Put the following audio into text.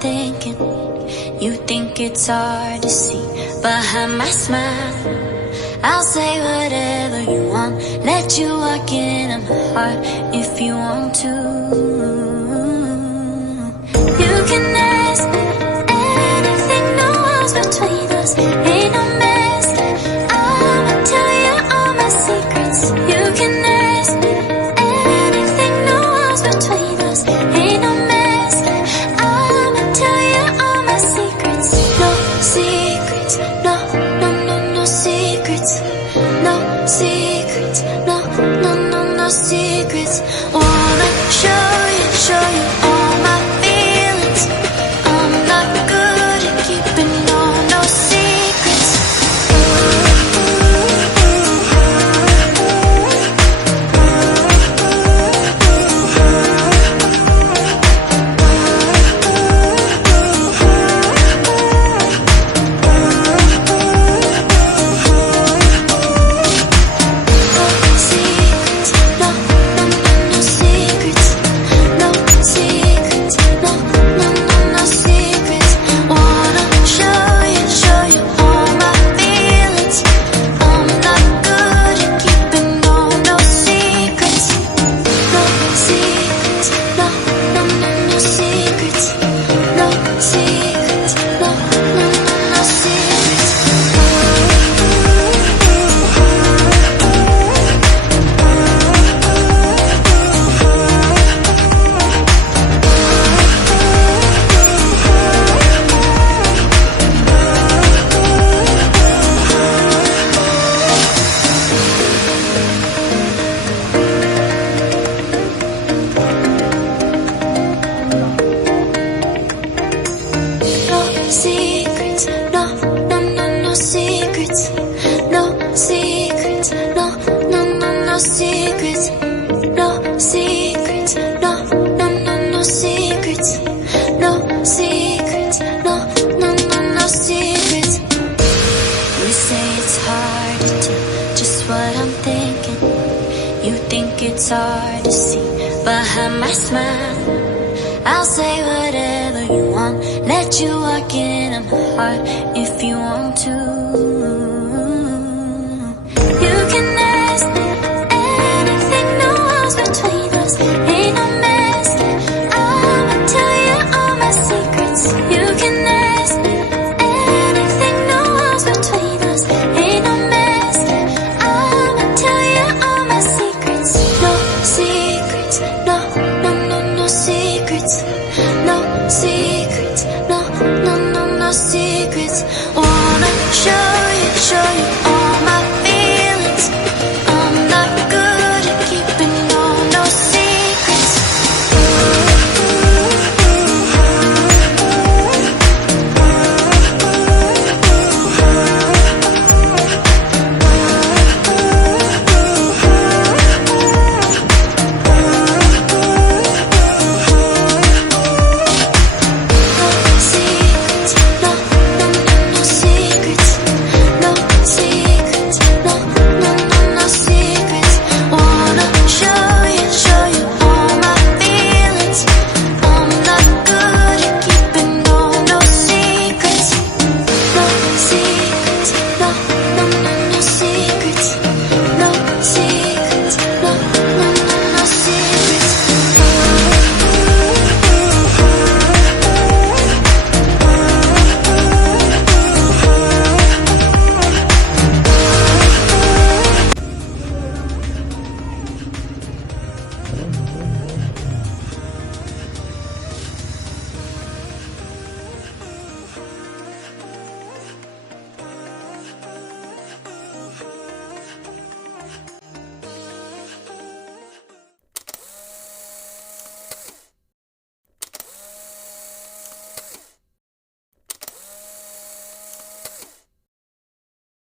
thinking. You think it's hard to see behind my smile. I'll say whatever you want, let you walk into my heart if you want to. You can ask me anything, no walls between us, ain't no mask. I'ma tell you all my secrets. You can ask me anything, no walls between us, ain't no mask. I'ma tell you all my secrets. No secrets, no, no, no, no secrets. No secrets, no, no, no, no secrets. Wanna show you all my feelings. I'm not good at keeping no secrets. Secrets, no, no, no, no secrets. No secrets, no, no, no, no secrets. No secrets, no, no, no, no secrets. No secrets, no, no, no, no secrets. You say it's hard to tell just what I'm thinking. You think it's hard to see behind my smile. I'll say whatever you want, let you walk into my heart if you want to. You can ask me anything, no walls between us, ain't no mask. I'ma tell you all my secrets. You can